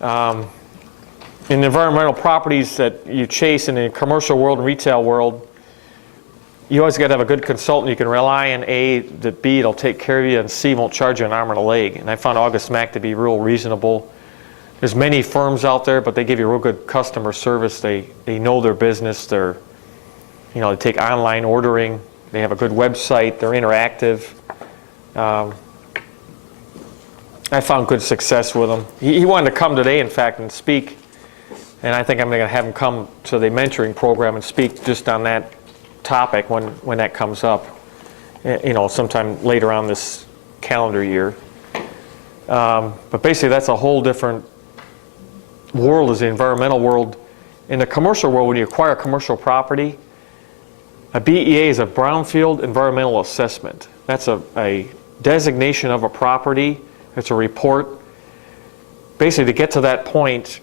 In environmental properties that you chase in the commercial world and retail world, you always got to have a good consultant you can rely on. A, that B, it'll take care of you, and C, won't charge you an arm and a leg. And I found August Mack to be real reasonable. There's many firms out there, but they give you real good customer service. They know their business. They take online ordering. They have a good website. They're interactive. I found good success with him. He wanted to come today, in fact, and speak. And I think I'm going to have him come to the mentoring program and speak just on that topic when that comes up, sometime later on this calendar year. But basically, that's a whole different world, is the environmental world. In the commercial world, when you acquire commercial property, a BEA is a Brownfield Environmental Assessment. That's a designation of a property. It's a report. Basically, to get to that point,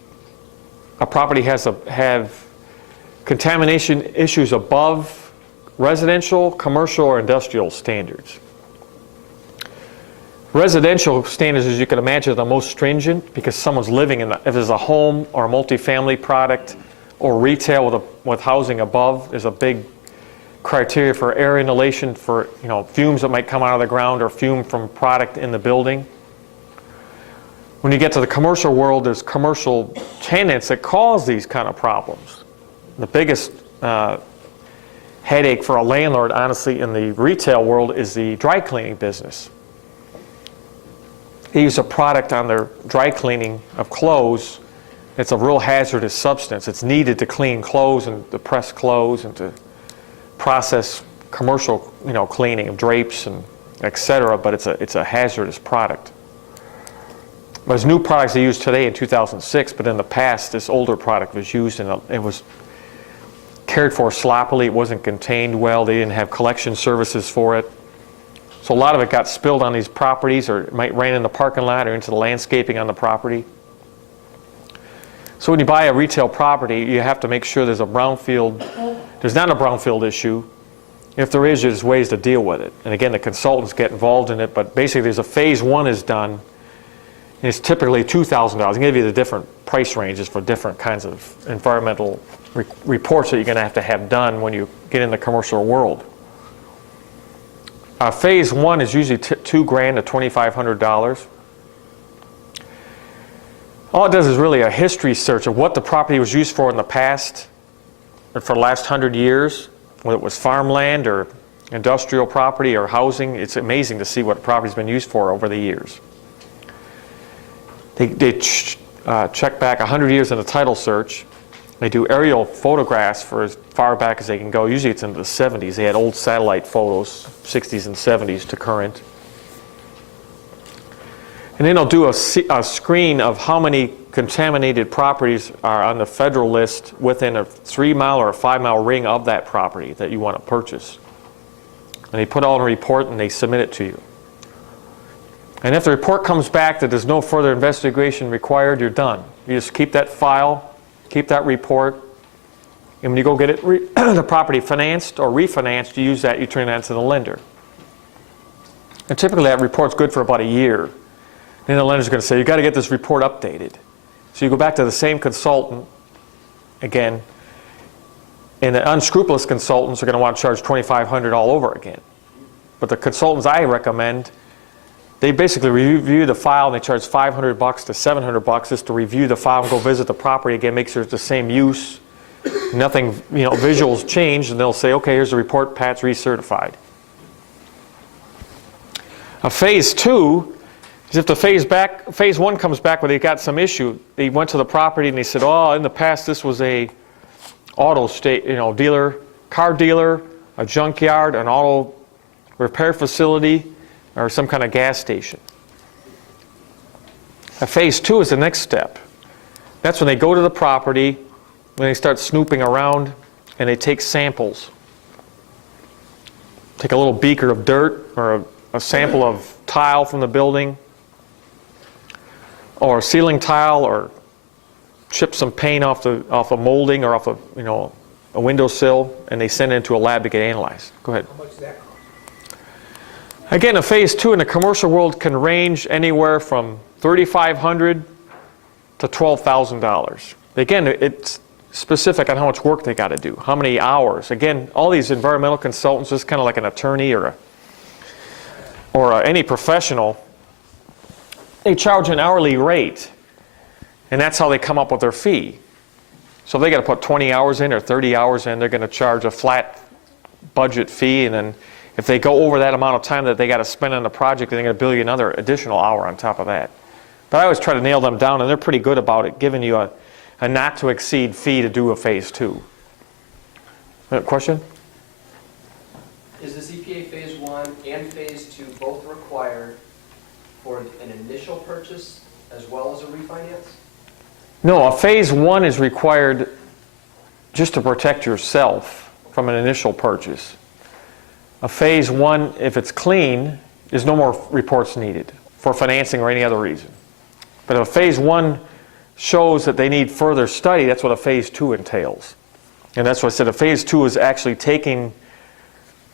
a property has to have contamination issues above residential, commercial, or industrial standards. Residential standards, as you can imagine, are the most stringent because someone's living in if there's a home or a multifamily product or retail with housing above, there's a big criteria for air inhalation for fumes that might come out of the ground or fume from product in the building. When you get to the commercial world, there's commercial tenants that cause these kind of problems. The biggest headache for a landlord, honestly, in the retail world is the dry cleaning business. They use a product on their dry cleaning of clothes. It's a real hazardous substance. It's needed to clean clothes and to press clothes and to process commercial, cleaning of drapes and etc. But it's a hazardous product. There's new products they use today in 2006, but in the past, this older product was used and it was cared for sloppily. It wasn't contained well. They didn't have collection services for it. So a lot of it got spilled on these properties, or it might rain in the parking lot or into the landscaping on the property. So when you buy a retail property, you have to make sure there's a brownfield. There's not a brownfield issue. If there is, there's ways to deal with it. And again, the consultants get involved in it, but basically there's a phase one is done. And it's typically $2,000. I'm going to give you the different price ranges for different kinds of environmental reports that you're going to have done when you get in the commercial world. Phase one is usually $2,000 to $2,500. All it does is really a history search of what the property was used for in the past, or for the last 100 years, whether it was farmland or industrial property or housing. It's amazing to see what property's been used for over the years. They check back 100 years in a title search. They do aerial photographs for as far back as they can go. Usually it's into the 70s. They had old satellite photos, 60s and 70s to current. And then they'll do a screen of how many contaminated properties are on the federal list within a 3-mile or a 5-mile ring of that property that you want to purchase. And they put out a report and they submit it to you. And if the report comes back that there's no further investigation required, you're done. You just keep that file, keep that report, and when you go get it the property financed or refinanced, you use that, you turn that to the lender. And typically that report's good for about a year. Then the lender's going to say, you've got to get this report updated. So you go back to the same consultant again, and the unscrupulous consultants are going to want to charge $2,500 all over again. But the consultants I recommend, they basically review the file and they charge $500 to $700 just to review the file and go visit the property again, make sure it's the same use, nothing, visuals changed, and they'll say, okay, here's the report, Pat's recertified. Phase two is if the phase one comes back where they got some issue. They went to the property and they said, oh, in the past this was a dealer, car dealer, a junkyard, an auto repair facility, or some kind of gas station. Phase two is the next step. That's when they go to the property, when they start snooping around, and they take samples. Take a little beaker of dirt or a sample of tile from the building, or ceiling tile, or chip some paint off a molding or off a windowsill, and they send it into a lab to get analyzed. Go ahead. How much does that cost? Again, a phase two in the commercial world can range anywhere from $3,500 to $12,000. Again, it's specific on how much work they got to do, how many hours. Again, all these environmental consultants, just kind of like an attorney or any professional, they charge an hourly rate, and that's how they come up with their fee. So they got to put 20 hours in or 30 hours in, they're going to charge a flat budget fee, and then if they go over that amount of time that they got to spend on the project, they're going to bill you another additional hour on top of that. But I always try to nail them down, and they're pretty good about it, giving you a not to exceed fee to do a phase 2. Question? Is the CPA phase 1 and phase 2 both required for an initial purchase as well as a refinance? No, a phase 1 is required just to protect yourself from an initial purchase. A phase 1, if it's clean, there's no more reports needed for financing or any other reason. But if a phase 1 shows that they need further study, that's what a phase 2 entails. And that's what I said, a phase 2 is actually taking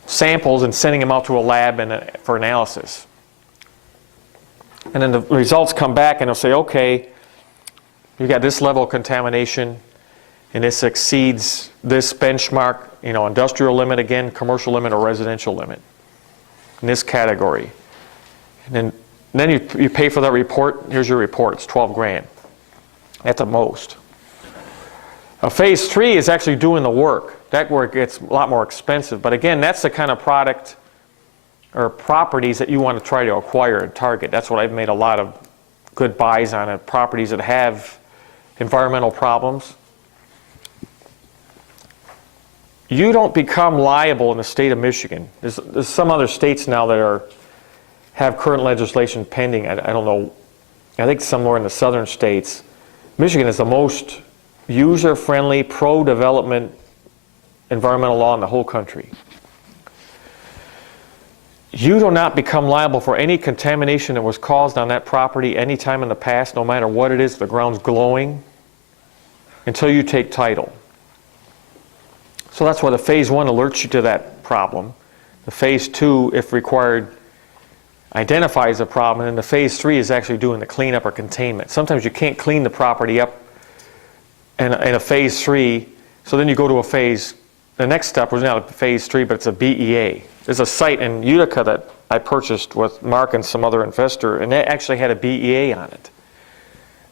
samples and sending them out to a lab for analysis. And then the results come back and they'll say, okay, you got this level of contamination and this exceeds this benchmark, industrial limit again, commercial limit or residential limit in this category. And then you pay for that report. Here's your report. It's 12 grand at the most. A phase 3 is actually doing the work. That work gets a lot more expensive. But again, that's the kind of product or properties that you want to try to acquire and target. That's what I've made a lot of good buys on, properties that have environmental problems. You don't become liable in the state of Michigan. There's some other states now that have current legislation pending. I don't know. I think somewhere in the southern states. Michigan is the most user-friendly, pro-development environmental law in the whole country. You do not become liable for any contamination that was caused on that property any time in the past, no matter what it is, the ground's glowing, until you take title. So that's why the phase 1 alerts you to that problem. The phase 2, if required, identifies the problem, and the phase 3 is actually doing the cleanup or containment. Sometimes you can't clean the property up in a phase 3, so then you go to the next step was not a phase 3, but it's a BEA. There's a site in Utica that I purchased with Mark and some other investor, and they actually had a BEA on it.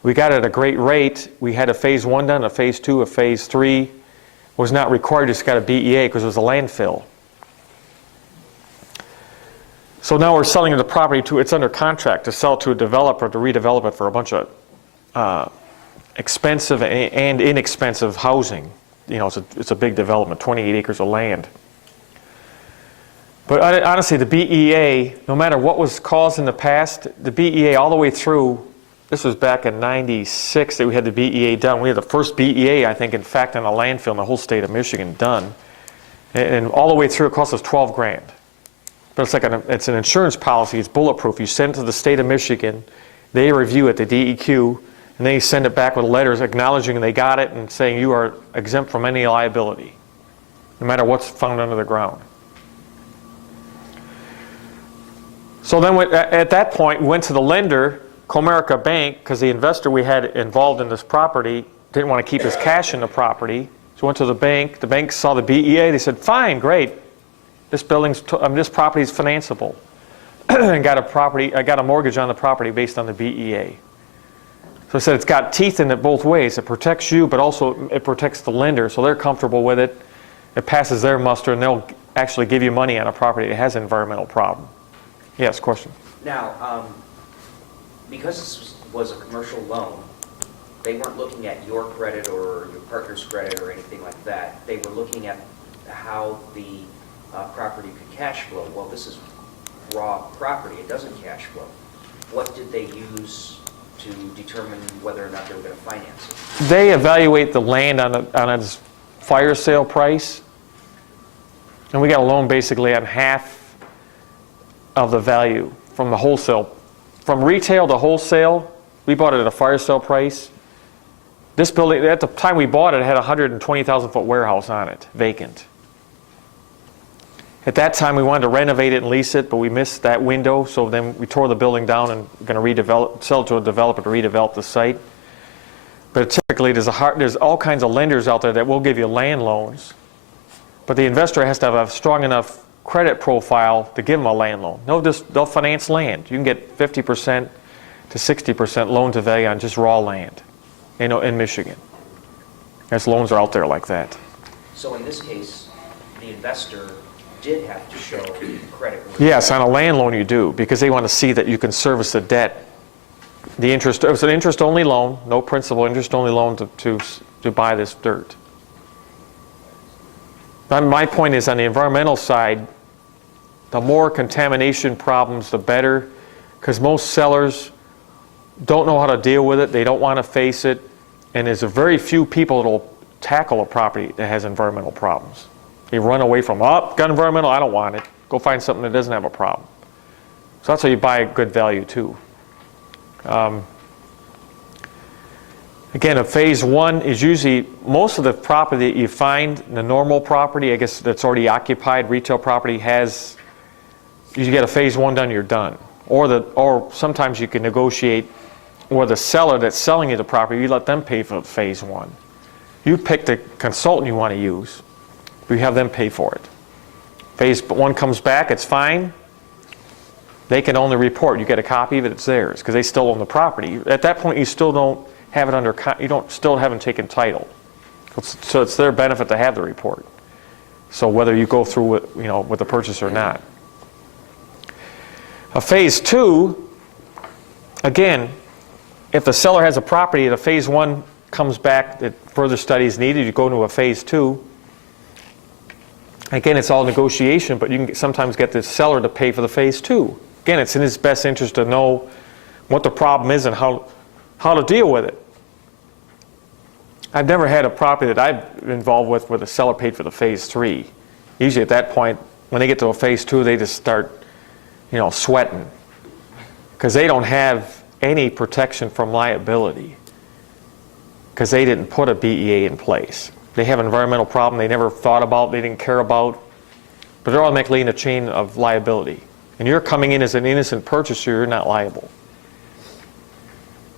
We got it at a great rate. We had a phase 1 done, a phase 2, a phase 3. Was not required, just got a BEA because it was a landfill. So now we're selling the property it's under contract to sell to a developer to redevelop it for a bunch of expensive and inexpensive housing. It's a big development, 28 acres of land. But honestly, the BEA, no matter what was caused in the past, the BEA all the way through, this was back in '96 that we had the BEA done. We had the first BEA, I think, in fact, on a landfill in the whole state of Michigan done. And all the way through, it cost us 12 grand. But it's an insurance policy. It's bulletproof. You send it to the state of Michigan. They review it, the DEQ, and then you send it back with letters acknowledging they got it and saying you are exempt from any liability, no matter what's found under the ground. So then at that point, we went to the lender, Comerica Bank, because the investor we had involved in this property didn't want to keep his cash in the property. So we went to the bank. The bank saw the BEA. They said, fine, great. This property is financeable. And I got a mortgage on the property based on the BEA. So I said it's got teeth in it both ways. It protects you, but also it protects the lender, so they're comfortable with it. It passes their muster, and they'll actually give you money on a property that has an environmental problem. Yes, question? Now, because this was a commercial loan, they weren't looking at your credit or your partner's credit or anything like that. They were looking at how the property could cash flow. Well, this is raw property. It doesn't cash flow. What did they use to determine whether or not they were going to finance it? They evaluate the land on its fire sale price. And we got a loan basically on half of the value from the wholesale. From retail to wholesale, we bought it at a fire sale price. This building, at the time we bought it, had a 120,000 foot warehouse on it, vacant. At that time, we wanted to renovate it and lease it, but we missed that window, so then we tore the building down and going to sell it to a developer to redevelop the site. But typically, there's all kinds of lenders out there that will give you land loans, but the investor has to have a strong enough credit profile to give them a land loan. They'll finance land. You can get 50% to 60% loan to value on just raw land, in Michigan. There's loans are out there like that. So in this case, the investor did have to show credit. Yes, on a land loan you do, because they want to see that you can service the debt. The interest, it's an interest-only loan, no principal, interest-only loan to buy this dirt. My point is, on the environmental side, the more contamination problems, the better, because most sellers don't know how to deal with it, they don't want to face it, and there's a very few people that will tackle a property that has environmental problems. They run away from, got environmental, I don't want it. Go find something that doesn't have a problem. So that's how you buy good value too. Again, a phase one is usually, most of the property that you find, the normal property, I guess that's already occupied, retail property you get a phase one done, you're done. Or sometimes you can negotiate, or the seller that's selling you the property, you let them pay for phase one. You pick the consultant you want to use, but you have them pay for it. Phase one comes back, it's fine. They can own the report. You get a copy of it, it's theirs, because they still own the property. At that point, you still don't have it still haven't taken title. So it's their benefit to have the report. So whether you go through with the purchase or not. A phase two, again, if the seller has a property and a phase one comes back that further study is needed, you go into a phase two. Again, it's all negotiation, but you can sometimes get the seller to pay for the phase two. Again, it's in his best interest to know what the problem is and how to deal with it. I've never had a property that I've been involved with where the seller paid for the phase three. Usually at that point, when they get to a phase two, they just start, sweating, because they don't have any protection from liability, because they didn't put a BEA in place. They have an environmental problem they never thought about, they didn't care about, but they're automatically in a chain of liability. And you're coming in as an innocent purchaser, you're not liable.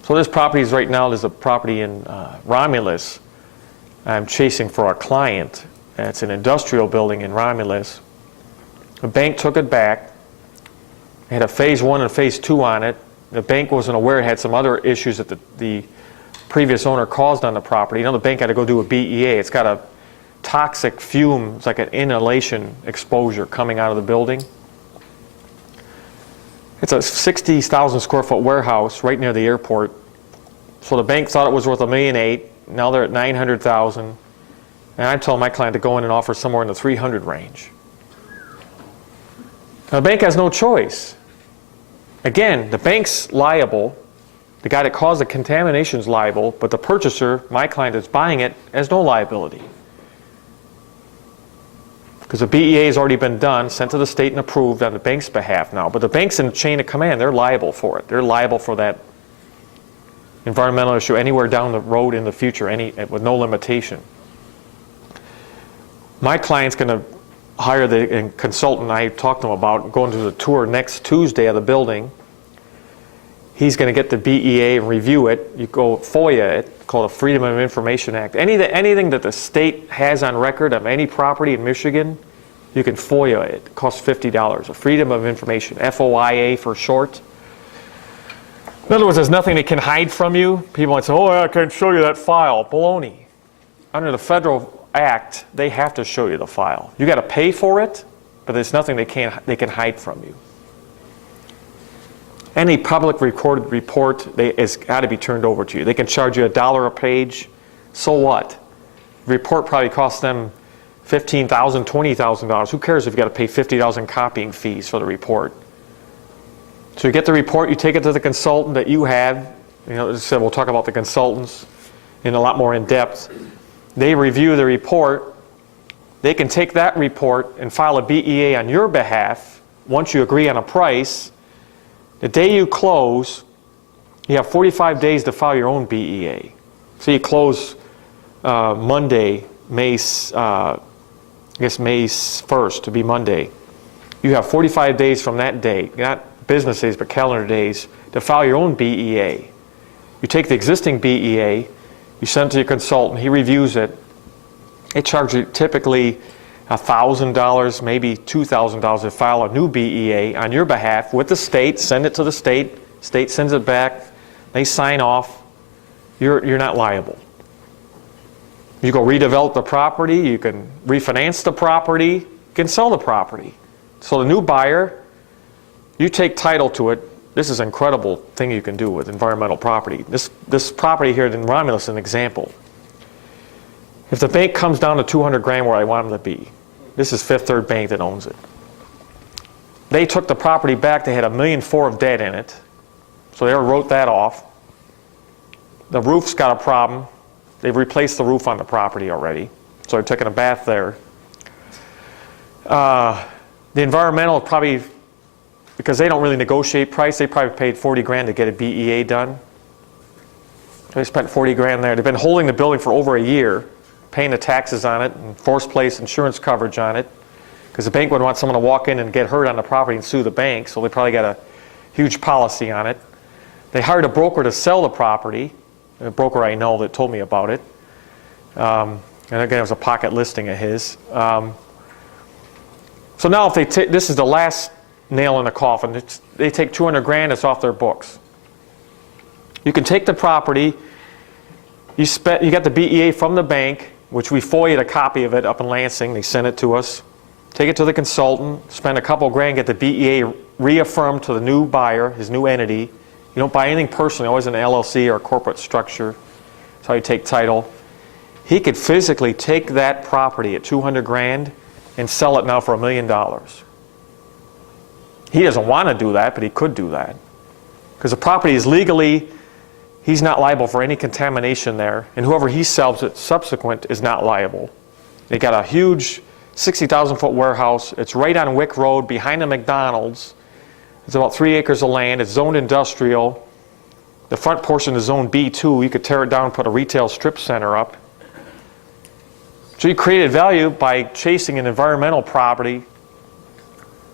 So there's properties right now, there's a property in Romulus I'm chasing for a client. It's an industrial building in Romulus. The bank took it back. It had a phase one and phase two on it. The bank wasn't aware it had some other issues that the previous owner caused on the property. The bank had to go do a BEA. It's got a toxic fume, it's like an inhalation exposure coming out of the building. It's a 60,000 square foot warehouse right near the airport. So the bank thought it was worth $1.8 million. Now they're at $900,000. And I told my client to go in and offer somewhere in the $300,000 range. Now, the bank has no choice. Again, the bank's liable. The guy that caused the contamination is liable, but the purchaser, my client that's buying it, has no liability. Because the BEA has already been done, sent to the state and approved on the bank's behalf now. But the bank's in the chain of command. They're liable for it. They're liable for that environmental issue anywhere down the road in the future, with no limitation. My client's going to hire the consultant I talked to him about, going to the tour next Tuesday of the building. He's going to get the BEA and review it. You go FOIA it, called the Freedom of Information Act. Anything that the state has on record of any property in Michigan, you can FOIA it. It costs $50. A Freedom of Information, FOIA for short. In other words, there's nothing they can hide from you. People might say, I can't show you that file. Baloney. Under the federal act, they have to show you the file. You got to pay for it, but there's nothing they can hide from you. Any public recorded report has got to be turned over to you. They can charge you $1 a page. So what? The report probably costs them $15,000, $20,000. Who cares if you've got to pay $50 in copying fees for the report? So you get the report, you take it to the consultant that you have. As I said, we'll talk about the consultants in a lot more in depth. They review the report. They can take that report and file a BEA on your behalf once you agree on a price. The day you close, you have 45 days to file your own BEA. So you close Monday, May 1st to be Monday. You have 45 days from that day, not business days, but calendar days, to file your own BEA. You take the existing BEA, You send it to your consultant, he reviews it. They charge you typically $1,000, maybe $2,000 to file a new BEA on your behalf with the state, send it to the state, state sends it back, they sign off, you're not liable. You go redevelop the property, you can refinance the property, you can sell the property. So the new buyer, you take title to it. This is an incredible thing you can do with environmental property. This property here in Romulus is an example. If the bank comes down to 200 grand where I want them to be, this is Fifth Third Bank that owns it. They took the property back, they had $1.4 million of debt in it, so they wrote that off. The roof's got a problem. They've replaced the roof on the property already, so they're taking a bath there. The environmental probably, because they don't really negotiate price, they probably paid 40 grand to get a BEA done. They spent 40 grand there. They've been holding the building for over a year, paying the taxes on it and forced place insurance coverage on it, because the bank would want someone to walk in and get hurt on the property and sue the bank, so they probably got a huge policy on it. They hired a broker to sell the property, a broker I know that told me about it. And again, it was a pocket listing of his. So now if they this is the last nail in the coffin. They take 200 grand, it's off their books. You can take the property, you got the BEA from the bank, which we FOIA'd a copy of it up in Lansing, they sent it to us. Take it to the consultant, spend a couple grand, get the BEA reaffirmed to the new buyer, his new entity. You don't buy anything personally, always an LLC or a corporate structure. That's how you take title. He could physically take that property at 200 grand and sell it now for $1 million. He doesn't want to do that, but he could do that. Because the property is legally, he's not liable for any contamination there, and whoever he sells it subsequent is not liable. They got a huge 60,000 foot warehouse. It's right on Wick Road behind the McDonald's. It's about 3 acres of land. It's zoned industrial. The front portion is zone B2. You could tear it down and put a retail strip center up. So you created value by chasing an environmental property.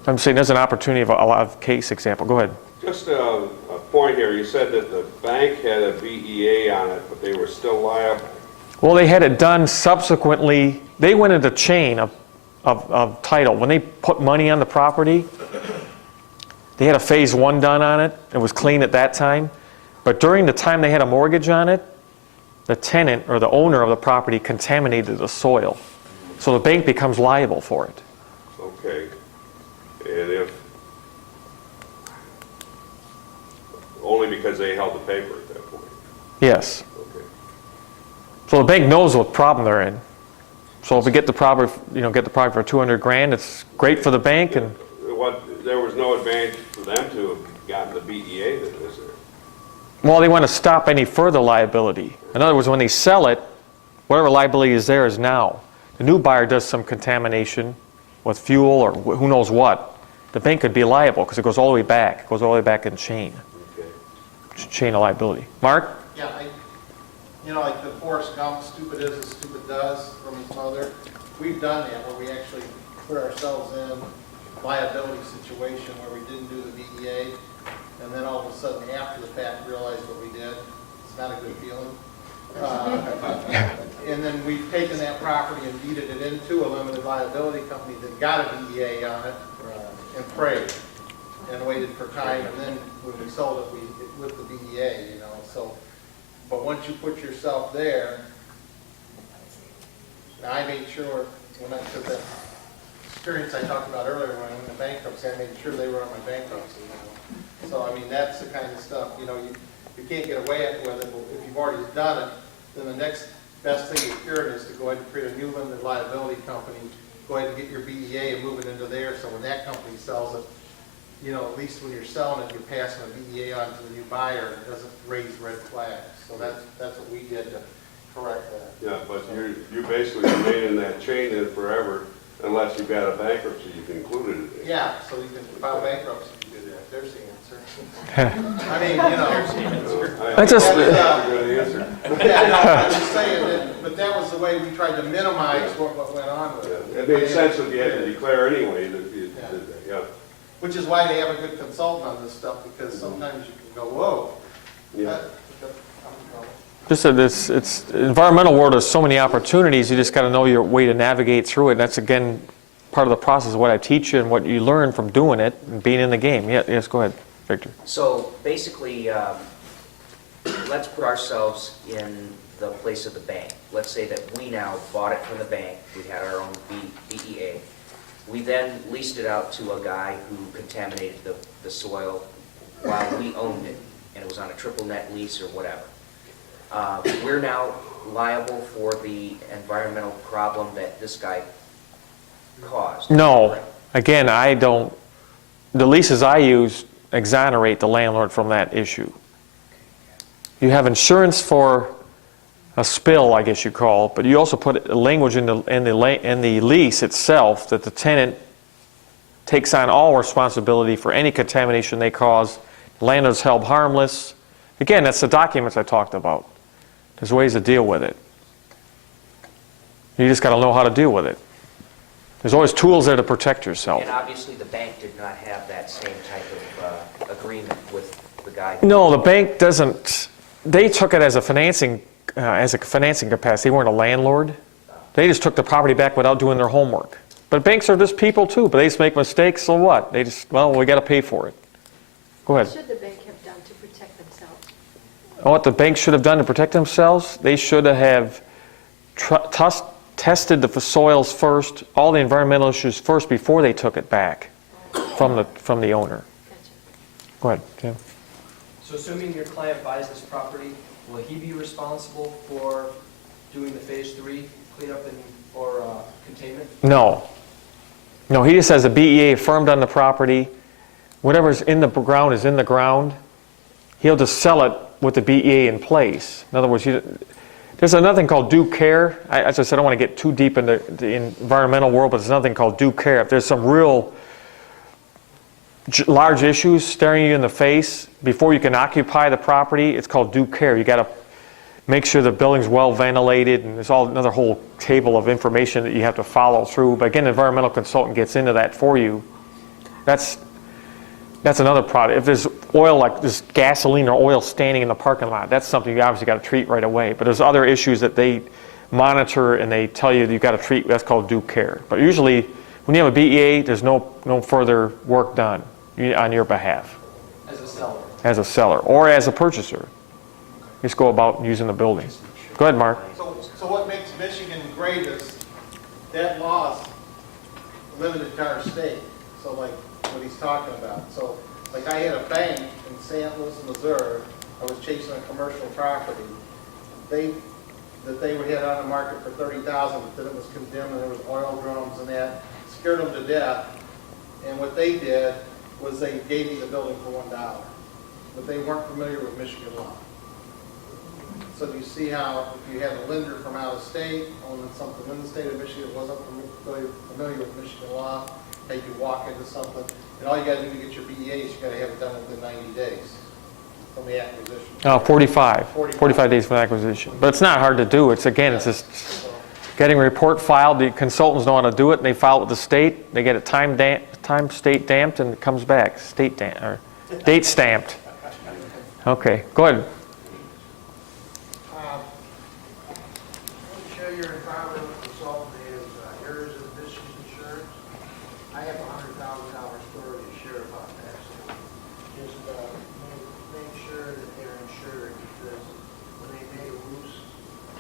I'm saying there's an opportunity of a lot of case example. Go ahead. Just a point here. You said that the bank had a BEA on it, but they were still liable. Well, they had it done subsequently. They went into chain of title. When they put money on the property, they had a phase 1 done on it. It was clean at that time. But during the time they had a mortgage on it, the tenant or the owner of the property contaminated the soil. So the bank becomes liable for it. Okay. And if, only because they held the paper at that point. Yes. Okay. So the bank knows what problem they're in. So if we get the property, get the property for 200 grand, it's great for the bank. And There was no advantage for them to have gotten the BEA then, is there? well, they want to stop any further liability. In other words, when they sell it, whatever liability is there is now. The new buyer does some contamination with fuel or who knows what. The bank could be liable because it goes all the way back. It goes all the way back in chain. Okay. Chain of liability. Mark? Yeah, like the Forrest Gump, stupid is as stupid does from his mother. We've done that where we actually put ourselves in liability situation where we didn't do the BEA, and then all of a sudden after the fact realized what we did. It's not a good feeling. And then we've taken that property and deeded it into a limited liability company that got a BEA on it and prayed and waited for time, and then when we sold it, with the BEA, so. But once you put yourself there, now I made sure when I took that experience I talked about earlier when I went to bankruptcy, I made sure they were on my bankruptcy. So I mean, that's the kind of stuff, you can't get away with it. If you've already done it, then the next best thing to cure it is to go ahead and create a new limited liability company, go ahead and get your BEA and move it into there, so when that company sells it, at least when you're selling it, you're passing a BEA on to the new buyer, and it doesn't raise red flags. So that's what we did to correct that. Yeah, but you basically remain in that chain then forever unless you've got a bankruptcy you've included it in. Yeah, so you can file bankruptcy if you do that. There's the answer. I mean, I just- That's a good answer. Yeah, no, I'm just saying that, but that was the way we tried to minimize what went on with it. Yeah, it made sense if you had to declare anyway that you did that, yeah. Which is why they have a good consultant on this stuff, because sometimes you can go, whoa. Yeah. Just that it's environmental world, there's so many opportunities, you just got to know your way to navigate through it. And that's, again, part of the process of what I teach you and what you learn from doing it and being in the game. Yeah, yes, go ahead, Victor. So basically, let's put ourselves in the place of the bank. Let's say that we now bought it from the bank, we had our own BEA. We then leased it out to a guy who contaminated the soil while we owned it, and it was on a triple net lease or whatever. We're now liable for the environmental problem that this guy caused. No, again, the leases I use exonerate the landlord from that issue. You have insurance for a spill, I guess you call it, but you also put a language in the lease itself that the tenant takes on all responsibility for any contamination they cause. The landlord's held harmless. Again, that's the documents I talked about. There's ways to deal with it. You just got to know how to deal with it. There's always tools there to protect yourself. And obviously, the bank did not have that same type of agreement with the guy. No, the bank doesn't. They took it as a financing capacity. They weren't a landlord. They just took the property back without doing their homework. But banks are just people too. But they just make mistakes. So what? They just, well, we got to pay for it. Go ahead. What should the bank have done to protect themselves? What the bank should have done to protect themselves? They should have tested the soils first, all the environmental issues first before they took it back from the owner. Gotcha. Go ahead, Tim. So assuming your client buys this property, will he be responsible for doing the phase 3 cleanup or containment? No. No, he just has a BEA affirmed on the property. Whatever's in the ground is in the ground. He'll just sell it with the BEA in place. In other words, there's another thing called due care. As I said, I don't want to get too deep into the environmental world, but there's another thing called due care. If there's some real large issues staring you in the face before you can occupy the property, it's called due care. You got to make sure the building's well ventilated, and there's another whole table of information that you have to follow through. But again, the environmental consultant gets into that for you. That's another product. If there's oil, like there's gasoline or oil standing in the parking lot, that's something you obviously got to treat right away. But there's other issues that they monitor and they tell you that you've got to treat. That's called due care. But usually, when you have a BEA, there's no further work done on your behalf. As a seller? As a seller or as a purchaser. Just go about using the building. Go ahead, Mark. So what makes Michigan great is that law's limited to our state. So like what he's talking about. So like I had a bank in St. Louis, Missouri. I was chasing a commercial property. They had on the market for $30,000, but then it was condemned and there was oil drums and that. Scared them to death. And what they did was they gave me the building for $1. But they weren't familiar with Michigan law. So do you see how if you had a lender from out of state owning something in the state of Michigan that wasn't familiar with Michigan law, how you could walk into something, and all you got to do to get your BEA is you got to have it done within 90 days from the acquisition. 45 days from acquisition. But it's not hard to do. It's just getting a report filed. The consultants know how to do it, and they file it with the state. They get it time state damped, and it comes back date stamped. Okay, go ahead. Show your environmental consultant is areas of business insurance. I have $100,000 story to share about that. So just make sure that they're insured because when they make a loose,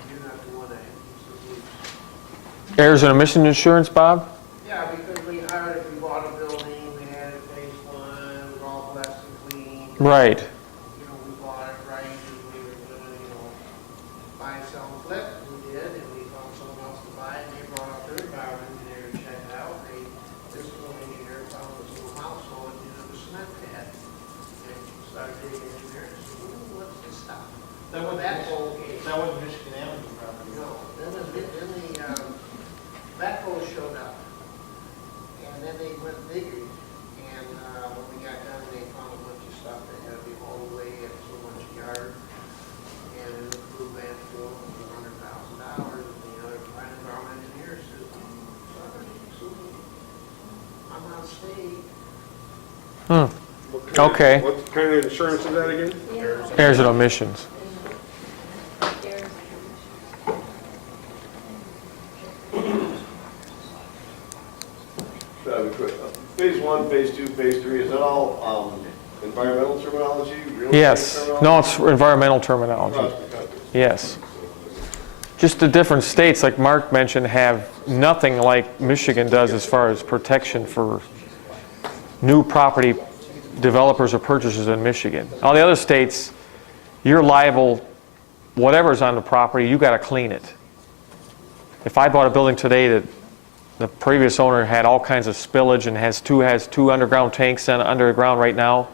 you're not the one that keeps it loose. Errors and omission insurance, Bob? Yeah, because we bought a building, we had it phase 1, it was all blessed and clean. Right. We bought it right, and we were gonna, buy, sell, and flip. We did, and we found someone else to buy it, and they brought out their environment engineer to check it out. This little engineer found this little house on, the cement pad, and started digging engineering, and said, what's this stuff? That wasn't That's okay. That wasn't Michigan Avenue property. No, then the backhoe showed up, and then they went digging, and when we got done, they found a bunch of stuff that had to be hauled away at so much yard, and an approved landfill was $100,000, and the other environmental engineer said, sorry, excuse me, I'm not state. Okay. What kind of insurance is that again? Errors and omissions. phase 2, phase 3, is that all environmental terminology? Real estate Yes. terminology? No, it's environmental terminology. Across the country. Yes. Just the different states, like Mark mentioned, have nothing like Michigan does as far as protection for new property developers or purchasers in Michigan. All the other states, you're liable, whatever's on the property, you got to clean it. If I bought a building today that the previous owner had all kinds of spillage and has two underground tanks underground right now,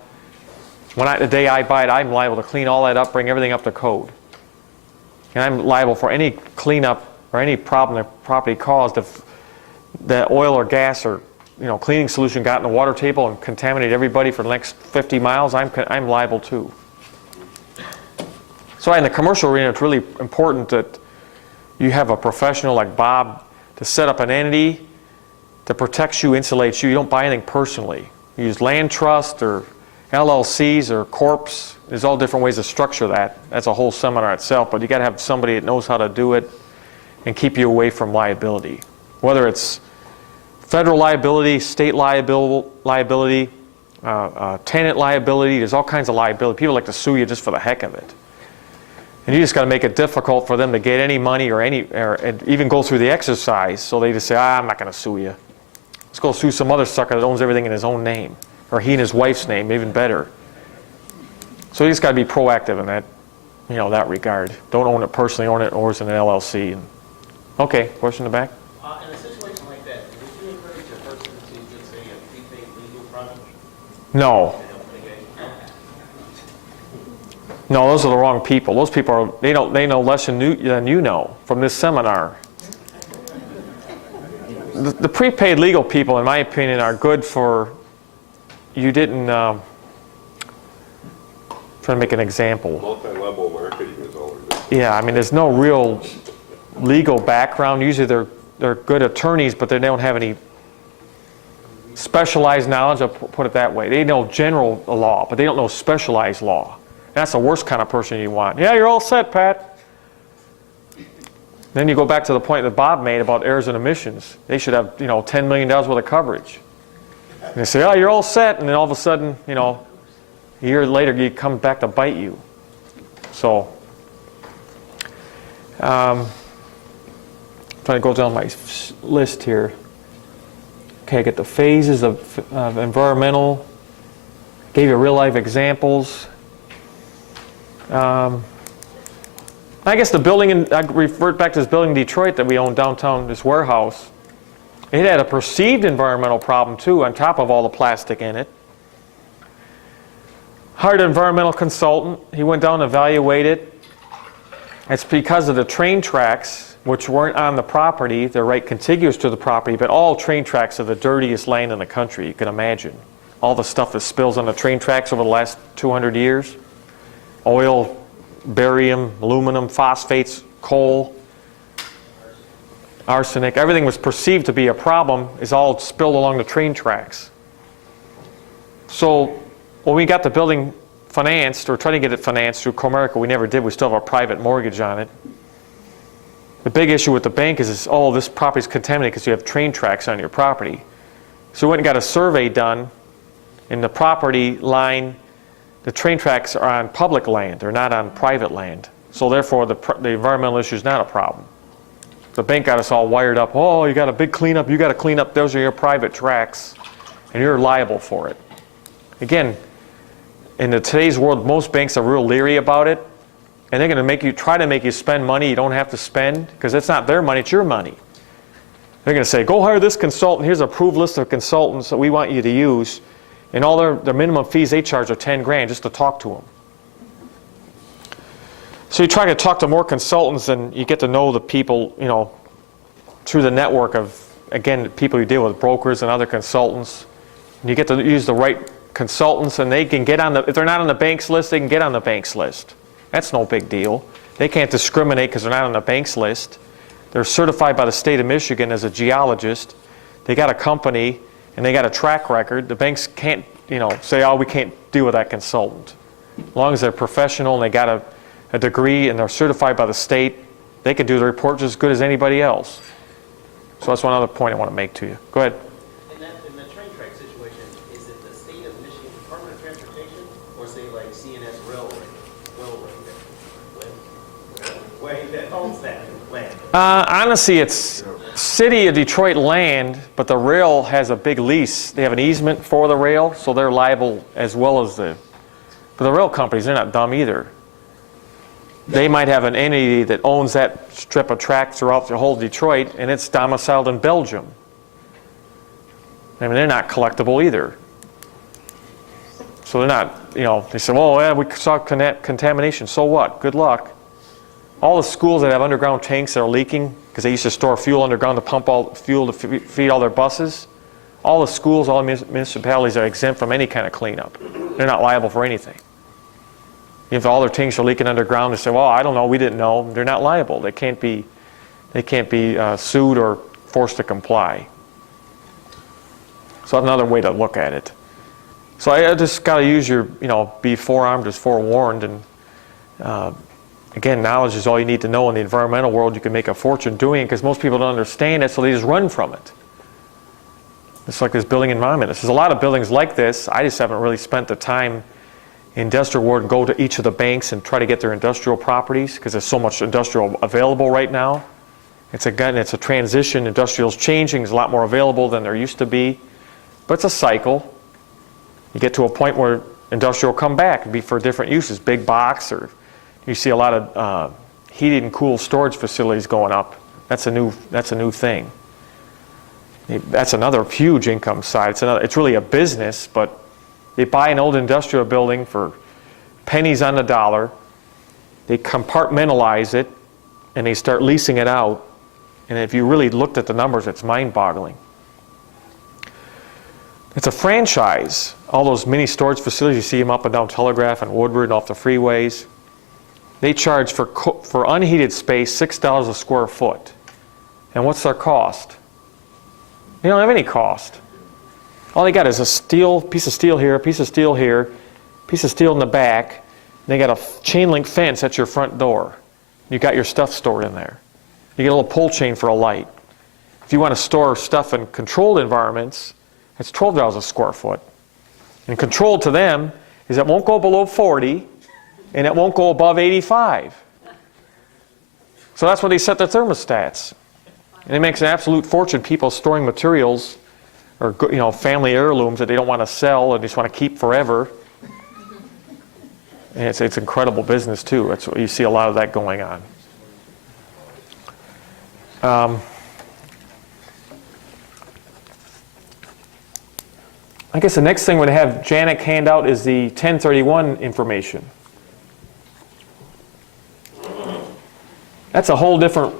the day I buy it, I'm liable to clean all that up, bring everything up to code. And I'm liable for any cleanup or any problem the property caused if the oil or gas or cleaning solution got in the water table and contaminated everybody for the next 50 miles, I'm liable too. So in the commercial arena, it's really important that you have a professional like Bob to set up an entity that protects you, insulates you. You don't buy anything personally. You use land trust or LLCs or corps. There's all different ways to structure that. That's a whole seminar itself, but you got to have somebody that knows how to do it and keep you away from liability. Whether it's federal liability, state liability, tenant liability, there's all kinds of liability. People like to sue you just for the heck of it. And you just got to make it difficult for them to get any money or even go through the exercise. So they just say, I'm not going to sue you. Let's go sue some other sucker that owns everything in his own name, or he and his wife's name, even better. So you just got to be proactive in that, that regard. Don't own it personally, own it or as an LLC. Okay, question in the back? In a situation like that, would you encourage a person to get, say, a prepaid legal product? No. No, those are the wrong people. Those people they know less than you know from this seminar. The prepaid legal people, in my opinion, are good for. You didn't. Trying to make an example. Multi-level marketing is all it is. Yeah, I mean, there's no real legal background. Usually, they're good attorneys, but they don't have any specialized knowledge. I'll put it that way. They know general law, but they don't know specialized law. That's the worst kind of person you want. Yeah, you're all set, Pat. Then you go back to the point that Bob made about errors and omissions. They should have, $10 million worth of coverage. And they say, oh, you're all set. And then all of a sudden, a year later, you come back to bite you. So, trying to go down my list here. Okay, I get the phases of environmental. Gave you real life examples. I guess the building, I revert back to this building in Detroit that we own downtown, this warehouse. It had a perceived environmental problem too, on top of all the plastic in it. Hired an environmental consultant. He went down and evaluated it. It's because of the train tracks, which weren't on the property. They're right contiguous to the property, but all train tracks are the dirtiest land in the country, you can imagine. All the stuff that spills on the train tracks over the last 200 years. Oil, barium, aluminum, phosphates, coal, arsenic, everything was perceived to be a problem is all spilled along the train tracks. So when we got the building financed, or tried to get it financed through Comerica, we never did, we still have a private mortgage on it. The big issue with the bank is this property is contaminated because you have train tracks on your property. So we went and got a survey done in the property line. The train tracks are on public land, they're not on private land. So therefore, the environmental issue is not a problem. The bank got us all wired up. Oh, you got a big cleanup, you got to clean up, those are your private tracks, and you're liable for it. Again, in today's world, most banks are real leery about it, and they're going to try to make you spend money you don't have to spend, because it's not their money, it's your money. They're going to say, go hire this consultant, here's an approved list of consultants that we want you to use. And all their minimum fees they charge are 10 grand just to talk to them. So you try to talk to more consultants and you get to know the people, through the network of, again, people you deal with, brokers and other consultants. And you get to use the right consultants and they can get if they're not on the bank's list, they can get on the bank's list. That's no big deal. They can't discriminate because they're not on the bank's list. They're certified by the state of Michigan as a geologist. They got a company and they got a track record. The banks can't, say, oh, we can't deal with that consultant. As long as they're professional and they got a degree and they're certified by the state, they can do the report just as good as anybody else. So that's one other point I want to make to you. Go ahead. In the train track situation, transportation, or say like CNS Railway, that owns that land? Honestly, it's City of Detroit land, but the rail has a big lease. They have an easement for the rail, so they're liable as well as the... But the rail companies, they're not dumb either. They might have an entity that owns that strip of track throughout the whole Detroit, and it's domiciled in Belgium. I mean, they're not collectible either. So they're not, they say, well, yeah, we saw contamination, so what? Good luck. All the schools that have underground tanks that are leaking, because they used to store fuel underground to pump all fuel to feed all their buses, all the schools, all the municipalities are exempt from any kind of cleanup. They're not liable for anything. If all their tanks are leaking underground, they say, well, I don't know, we didn't know. They're not liable. They can't be sued or forced to comply. So that's another way to look at it. So I just got to use your, be forearmed is forewarned. And again, knowledge is all you need to know in the environmental world. You can make a fortune doing it because most people don't understand it, so they just run from it. It's like this building environment. There's a lot of buildings like this. I just haven't really spent the time in industrial world and go to each of the banks and try to get their industrial properties because there's so much industrial available right now. It's a transition. Industrial's changing. There's a lot more available than there used to be. But it's a cycle. You get to a point where industrial will come back and be for different uses, big box, or you see a lot of heated and cooled storage facilities going up. That's a new thing. That's another huge income side. It's really a business, but they buy an old industrial building for pennies on the dollar. They compartmentalize it, and they start leasing it out. And if you really looked at the numbers, it's mind-boggling. It's a franchise. All those mini storage facilities, you see them up and down Telegraph and Woodward and off the freeways. They charge for unheated space $6 a square foot. And what's their cost? They don't have any cost. All they got is a piece of steel here, piece of steel here, piece of steel in the back. And they got a chain link fence at your front door. You got your stuff stored in there. You get a little pull chain for a light. If you want to store stuff in controlled environments, it's $12 a square foot. And controlled to them is it won't go below 40 and it won't go above 85. So that's where they set their thermostats. And it makes an absolute fortune, people storing materials or family heirlooms that they don't want to sell and just want to keep forever. And it's incredible business too. You see a lot of that going on. I guess the next thing we're going to have Janik hand out is the 1031 information. That's a whole different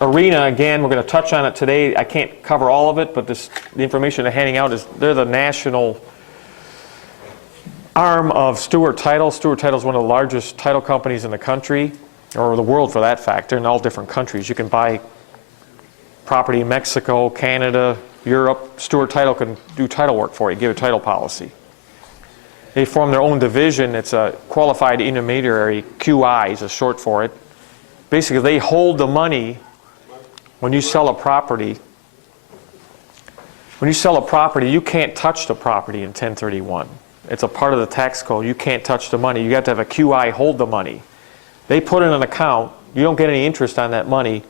arena. Again, we're going to touch on it today. I can't cover all of it, but the information they're handing out is they're the national arm of Stewart Title. Stewart Title is one of the largest title companies in the country, or the world for that factor, in all different countries. You can buy property in Mexico, Canada, Europe. Stewart Title can do title work for you, give a title policy. They form their own division. It's a qualified intermediary, QI is a short for it. Basically, they hold the money when you sell a property. When you sell a property, you can't touch the property in 1031. It's a part of the tax code. You can't touch the money. You have to have a QI hold the money. They put in an account. You don't get any interest on that money.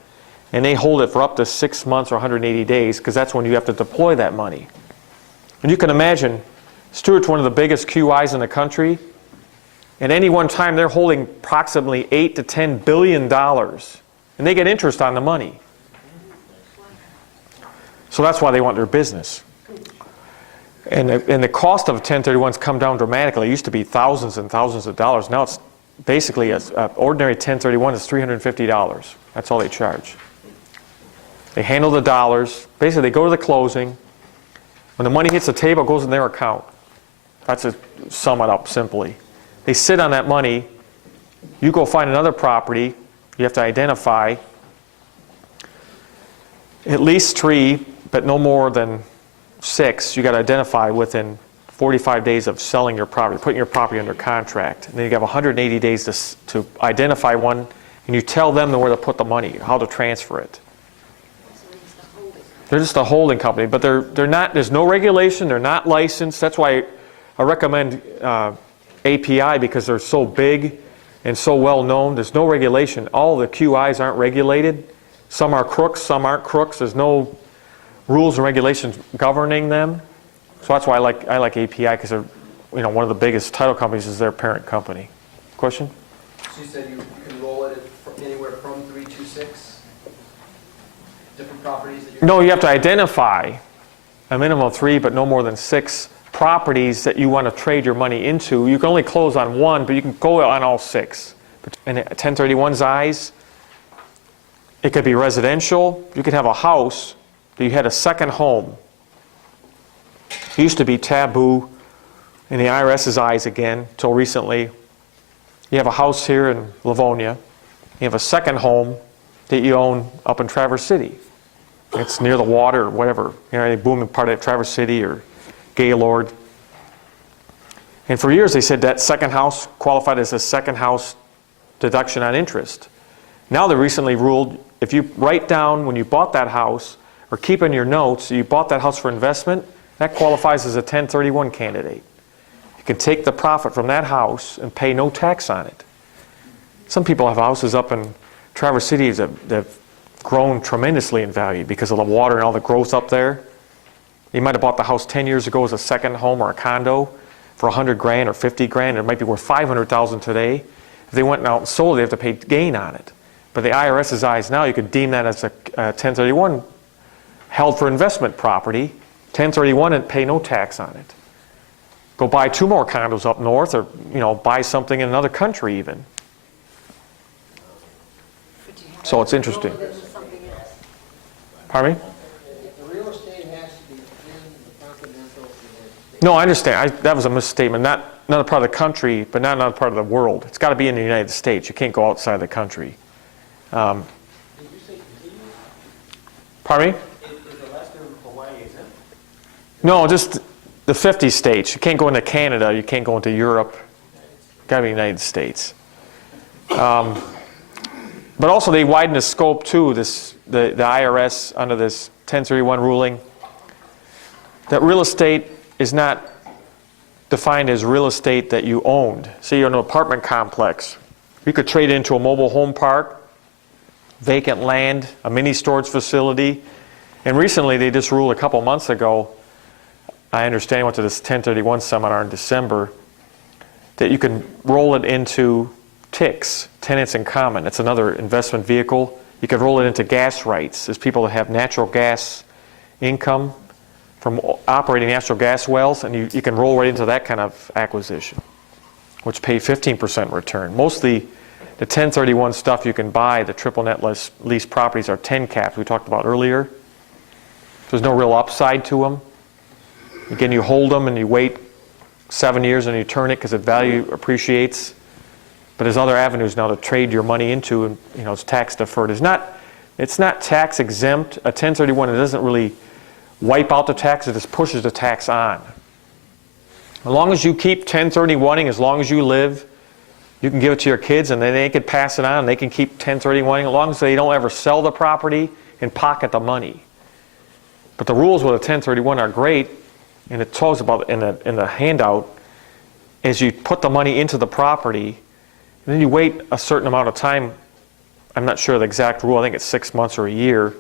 And they hold it for up to 6 months or 180 days because that's when you have to deploy that money. And you can imagine, Stewart's one of the biggest QIs in the country. At any one time, they're holding approximately $8 to $10 billion. And they get interest on the money. So that's why they want their business. And the cost of 1031s come down dramatically. It used to be thousands and thousands of dollars. Now it's basically an ordinary 1031 is $350. That's all they charge. They handle the dollars. Basically, they go to the closing. When the money hits the table, it goes in their account. That's to sum it up simply. They sit on that money. You go find another property. You have to identify at least 3, but no more than 6. You got to identify within 45 days of selling your property, putting your property under contract. And then you have 180 days to identify one, and you tell them where to put the money, how to transfer it. They're just a holding company, but they're not. There's no regulation. They're not licensed. That's why I recommend API because they're so big and so well known. There's no regulation. All the QIs aren't regulated. Some are crooks, some aren't crooks. There's no rules and regulations governing them. So that's why I like API, because they're, one of the biggest title companies is their parent company. Question? So you said you can roll it from anywhere from 3 to 6 different properties that you're... No, you have to identify a minimum of 3, but no more than 6 properties that you want to trade your money into. You can only close on 1, but you can go on all 6. In 1031's eyes, it could be residential. You could have a house, but you had a second home. It used to be taboo in the IRS's eyes again, till recently. You have a house here in Livonia. You have a second home that you own up in Traverse City. It's near the water or whatever, a booming part of Traverse City or Gaylord. And for years they said that second house qualified as a second house deduction on interest. Now they recently ruled if you write down when you bought that house or keep in your notes you bought that house for investment, that qualifies as a 1031 candidate. You can take the profit from that house and pay no tax on it. Some people have houses up in Traverse City that have grown tremendously in value because of the water and all the growth up there. You might have bought the house 10 years ago as a second home or a condo for $100,000 or $50,000. It might be worth $500,000 today. If they went out and sold it, they have to pay gain on it. But the IRS's eyes now, you could deem that as a 1031 held for investment property, 1031 and pay no tax on it. Go buy 2 more condos up north, or buy something in another country even. So it's interesting. Pardon me? The real estate has to be in the continental. No, I understand. That was a misstatement. Not another part of the country, but not another part of the world. It's got to be in the United States. You can't go outside the country. Did you say continue? Pardon me? Is Alaska and Hawaii exempt? No, just the 50 states. You can't go into Canada. You can't go into Europe. Got to be the United States. But also they widened the scope too, the IRS under this 1031 ruling, that real estate is not defined as real estate that you owned. Say you're in an apartment complex. You could trade it into a mobile home park, vacant land, a mini storage facility. And recently they just ruled a couple months ago, I understand, I went to this 1031 seminar in December, that you can roll it into TICs, tenants in common. It's another investment vehicle. You could roll it into gas rights. There's people that have natural gas income from operating natural gas wells, and you can roll right into that kind of acquisition, which pay 15% return. Mostly the 1031 stuff you can buy, the triple net lease properties, are 10 caps we talked about earlier. There's no real upside to them. Again, you hold them and you wait 7 years and you turn it because the value appreciates. But there's other avenues now to trade your money into, and it's tax deferred. It's not tax exempt. A 1031, it doesn't really wipe out the tax, it just pushes the tax on. As long as you keep 1031ing, as long as you live, you can give it to your kids and then they can pass it on. They can keep 1031ing as long as they don't ever sell the property and pocket the money. But the rules with a 1031 are great, and it talks about in the handout, as you put the money into the property, and then you wait a certain amount of time. I'm not sure the exact rule. I think it's 6 months or a year.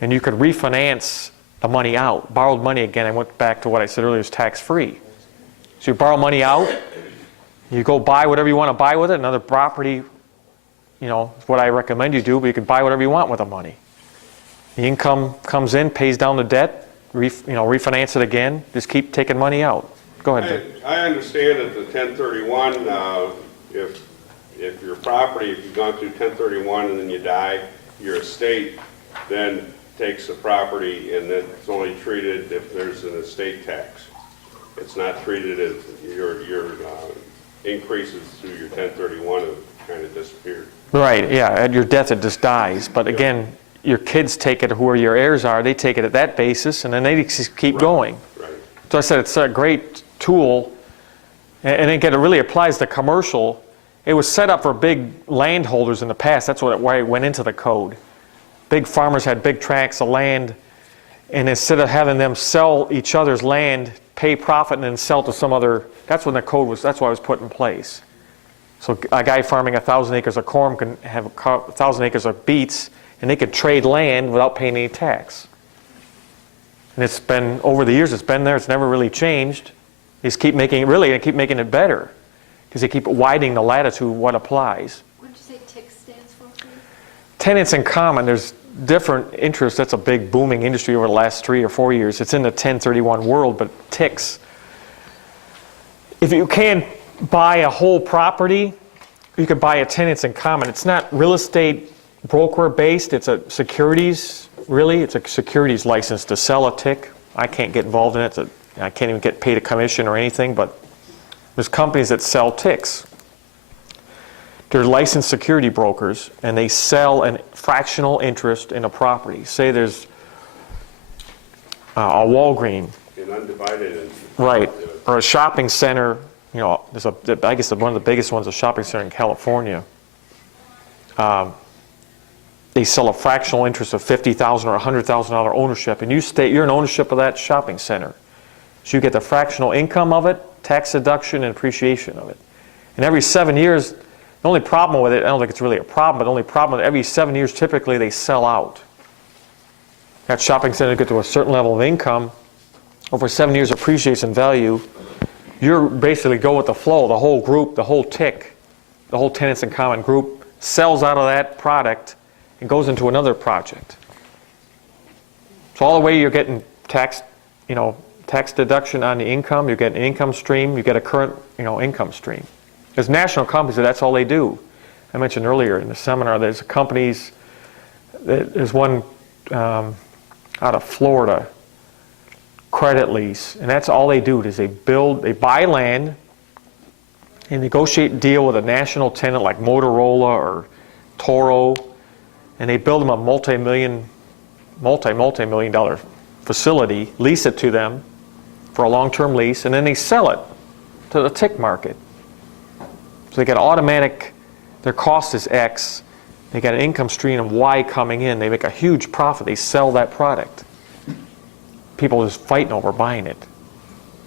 And you could refinance the money out. Borrowed money, again, I went back to what I said earlier, is tax-free. So you borrow money out. You go buy whatever you want to buy with it. Another property, is what I recommend you do. But you can buy whatever you want with the money. The income comes in, pays down the debt, refinance it again. Just keep taking money out. Go ahead, Dick. I understand that the 1031, if your property, if you've gone through 1031 and then you die, your estate then takes the property, and then it's only treated if there's an estate tax. It's not treated as your increases through your 1031 have kind of disappeared. Right, yeah, at your death it just dies. But again, your kids take it, whoever your heirs are, they take it at that basis, and then they just keep going. Right. So I said it's a great tool, and again, it really applies to commercial. It was set up for big landholders in the past. That's why it went into the code. Big farmers had big tracts of land, and instead of having them sell each other's land pay profit and then sell to some other, that's when the code was, that's why it was put in place. So a guy farming 1,000 acres of corn can have 1,000 acres of beets, and they could trade land without paying any tax. And it's been, over the years, it's been there, it's never really changed. They just keep making it better, because they keep widening the latitude of what applies. What did you say TIC stands for, please? Tenants in common, there's different interests. That's a big booming industry over the last 3 or 4 years. It's in the 1031 world, but TICs. If you can buy a whole property, you could buy a tenants in common. It's not real estate broker based, it's a securities, really. It's a securities license to sell a TIC. I can't get involved in it. I can't even get paid a commission or anything, but there's companies that sell TICs. They're licensed security brokers, and they sell a fractional interest in a property. Say there's a Walgreens. In undivided. And Right, or a shopping center. You know, there's I guess one of the biggest ones, a shopping center in California. They sell a fractional interest of $50,000 or $100,000 ownership, and you're in ownership of that shopping center. So you get the fractional income of it, tax deduction, and appreciation of it. And every 7 years, the only problem with it, I don't think it's really a problem, but the only problem with it, every 7 years, typically they sell out. That shopping center gets to a certain level of income, over 7 years appreciates in value. You basically go with the flow. The whole group, the whole TIC, the whole tenants in common group sells out of that product and goes into another project. So all the way you're getting tax deduction on the income, you get an income stream, you get a current, income stream. There's national companies that's all they do. I mentioned earlier in the seminar, there's companies, there's one out of Florida, credit lease, and that's all they do is they buy land and negotiate a deal with a national tenant like Motorola or Toro, and they build them a multi-million dollar facility, lease it to them for a long-term lease, and then they sell it to the TIC market. So they get automatic, their cost is X, they got an income stream of Y coming in, they make a huge profit, they sell that product. People are just fighting over buying it.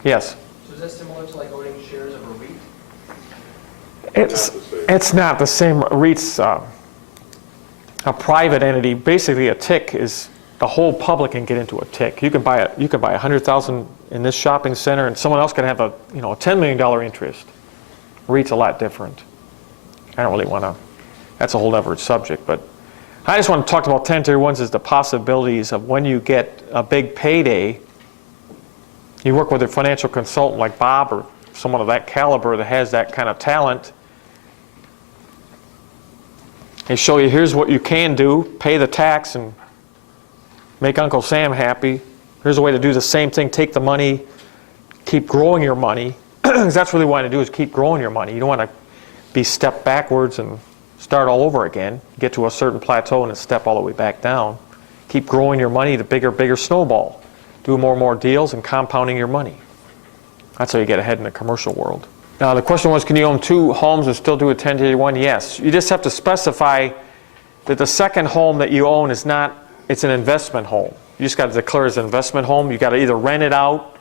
Yes? So is that similar to like owning shares of a REIT? It's not the same. REIT's a private entity. Basically, a TIC is the whole public can get into a TIC. You can buy $100,000 in this shopping center, and someone else can have a $10 million interest. REIT's a lot different. I don't really want to. That's a whole other subject, but I just want to talk about 1031s as the possibilities of when you get a big payday. You work with a financial consultant like Bob or someone of that caliber that has that kind of talent. They show you, here's what you can do, pay the tax and make Uncle Sam happy. Here's a way to do the same thing, take the money, keep growing your money. Because that's really what you want to do is keep growing your money. You don't want to be step backwards and start all over again, get to a certain plateau and then step all the way back down. Keep growing your money, the bigger snowball. Do more and more deals and compounding your money. That's how you get ahead in the commercial world. Now the question was, can you own 2 homes and still do a 1031? Yes. You just have to specify that the second home that you own is not, it's an investment home. You just got to declare it's an investment home. You got to either rent it out.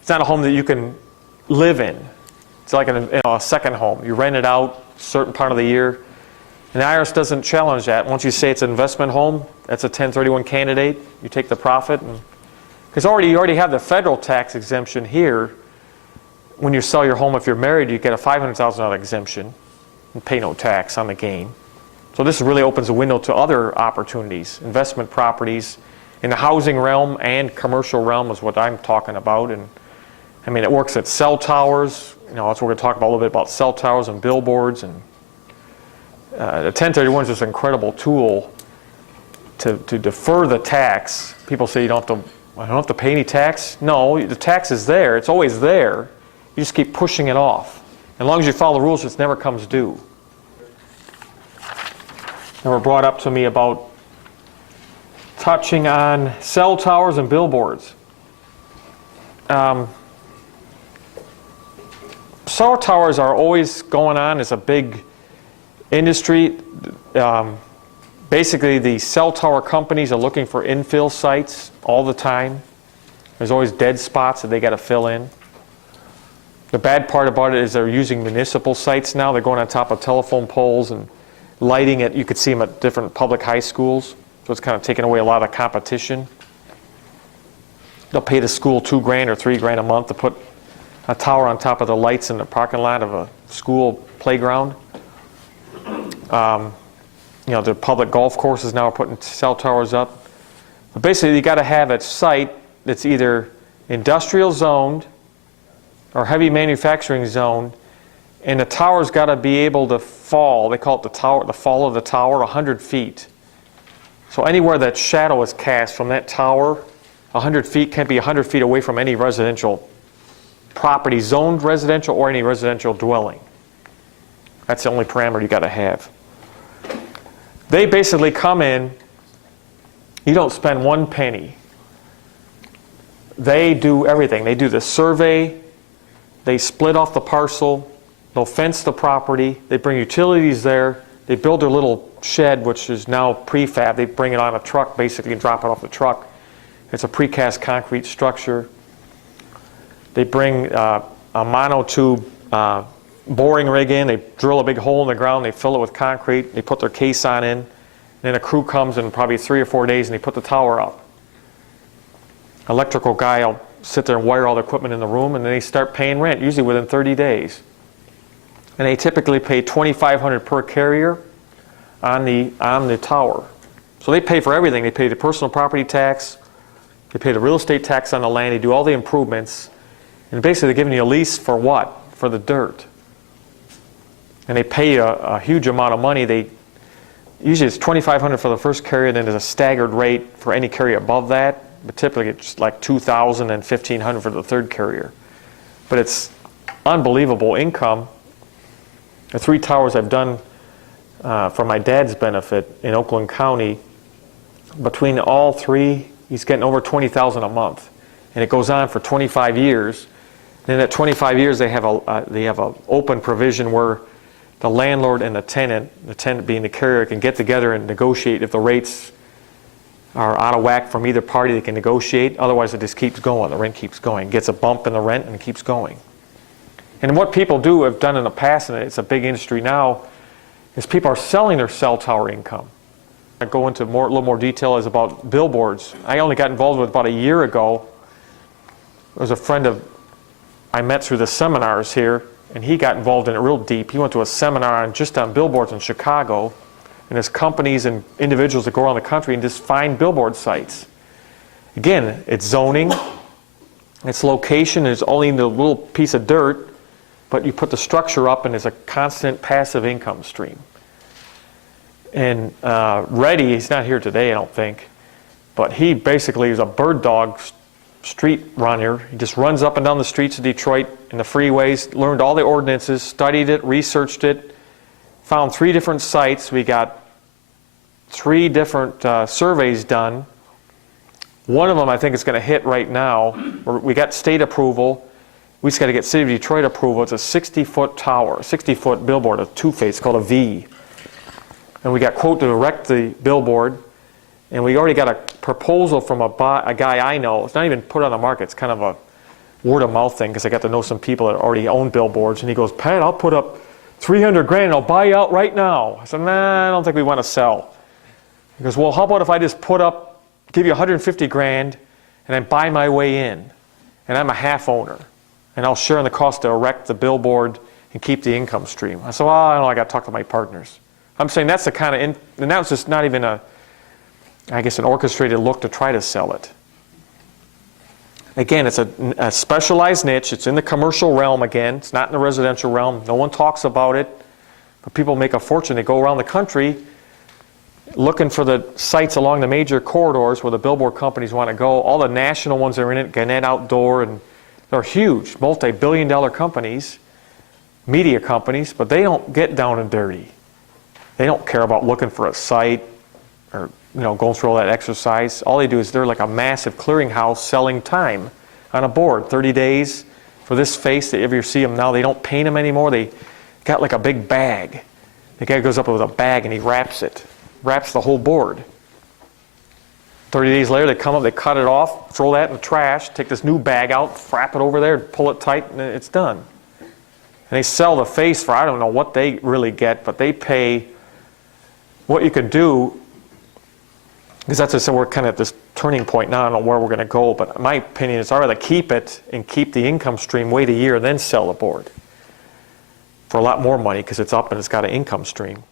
It's not a home that you can live in. It's like a second home. You rent it out a certain part of the year. And the IRS doesn't challenge that. Once you say it's an investment home, that's a 1031 candidate. You take the profit. Because you already have the federal tax exemption here. When you sell your home, if you're married, you get a $500,000 exemption and pay no tax on the gain. So this really opens a window to other opportunities, investment properties in the housing realm and commercial realm is what I'm talking about. And I mean, it works at cell towers. That's what we're going to talk about a little bit about cell towers and billboards. And the 1031 is just an incredible tool to defer the tax. People say I don't have to pay any tax. No, the tax is there. It's always there. You just keep pushing it off. As long as you follow the rules, it never comes due. They were brought up to me about touching on cell towers and billboards. Cell towers are always going on. It's a big industry. Basically, the cell tower companies are looking for infill sites all the time. There's always dead spots that they got to fill in. The bad part about it is they're using municipal sites now. They're going on top of telephone poles and lighting it. You could see them at different public high schools. So it's kind of taking away a lot of competition. They'll pay the school $2,000 or $3,000 a month to put a tower on top of the lights in the parking lot of a school playground. The public golf courses now are putting cell towers up. But basically, you got to have a site that's either industrial zoned or heavy manufacturing zoned, and the tower's got to be able to fall. They call it the fall of the tower, 100 feet. So anywhere that shadow is cast from that tower, 100 feet can't be 100 feet away from any residential property, zoned residential or any residential dwelling. That's the only parameter you got to have. They basically come in, you don't spend one penny. They do everything. They do the survey, they split off the parcel, they'll fence the property, they bring utilities there, they build their little shed, which is now prefab. They bring it on a truck basically and drop it off the truck. It's a precast concrete structure. They bring a monotube boring rig in, they drill a big hole in the ground, they fill it with concrete, they put their case on in, and then a crew comes in probably 3 or 4 days and they put the tower up. Electrical guy will sit there and wire all the equipment in the room, and then they start paying rent, usually within 30 days. And they typically pay $2,500 per carrier on the tower. So they pay for everything. They pay the personal property tax, they pay the real estate tax on the land, they do all the improvements, and basically they're giving you a lease for what? For the dirt. And they pay a huge amount of money. Usually it's $2,500 for the first carrier, and then there's a staggered rate for any carrier above that. But typically it's like $2,000 and $1,500 for the third carrier. But it's unbelievable income. The 3 towers I've done for my dad's benefit in Oakland County, between all 3, he's getting over $20,000 a month. And it goes on for 25 years. And at 25 years, they have a open provision where the landlord and the tenant being the carrier, can get together and negotiate. If the rates are out of whack from either party, they can negotiate. Otherwise, it just keeps going. The rent keeps going. Gets a bump in the rent, and it keeps going. And what people have done in the past, and it's a big industry now, is people are selling their cell tower income. I go into a little more detail is about billboards. I only got involved with about a year ago. There was a friend I met through the seminars here, and he got involved in it real deep. He went to a seminar just on billboards in Chicago, and there's companies and individuals that go around the country and just find billboard sites. Again, it's zoning, it's location, it's only in the little piece of dirt, but you put the structure up and there's a constant passive income stream. And Reddy, he's not here today, I don't think, but he basically is a bird dog street runner. He just runs up and down the streets of Detroit and the freeways, learned all the ordinances, studied it, researched it, found 3 different sites. We got 3 different surveys done. One of them I think is going to hit right now. We got state approval. We just got to get City of Detroit approval. It's a 60-foot tower, 60-foot billboard, a 2-face called a V. And we got quote to erect the billboard. And we already got a proposal from a guy I know. It's not even put on the market. It's kind of a word-of-mouth thing because I got to know some people that already own billboards. And he goes, Pat, I'll put up $300,000 and I'll buy you out right now. I said, nah, I don't think we want to sell. He goes, well, how about if I just give you $150,000 and I buy my way in, and I'm a half owner, and I'll share in the cost to erect the billboard and keep the income stream. I said, well, I don't know, I got to talk to my partners. I'm saying that's the kind of, and that was just not even an orchestrated look to try to sell it. Again, it's a specialized niche. It's in the commercial realm again. It's not in the residential realm. No one talks about it, but people make a fortune. They go around the country looking for the sites along the major corridors where the billboard companies want to go. All the national ones are in it, Gannett Outdoor, and they're huge, multi-billion-dollar companies, media companies, but they don't get down and dirty. They don't care about looking for a site or going through all that exercise. All they do is they're like a massive clearinghouse selling time on a board. 30 days for this face. If you see them now, they don't paint them anymore. They got like a big bag. The guy goes up with a bag and he wraps the whole board. 30 days later, they come up, they cut it off, throw that in the trash, take this new bag out, wrap it over there, pull it tight, and it's done. And they sell the face for, I don't know what they really get, but they pay what you could do, because that's just, we're kind of at this turning point now, I don't know where we're going to go, but my opinion is I'd rather keep it and keep the income stream, wait a year, then sell the board for a lot more money because it's up and it's got an income stream.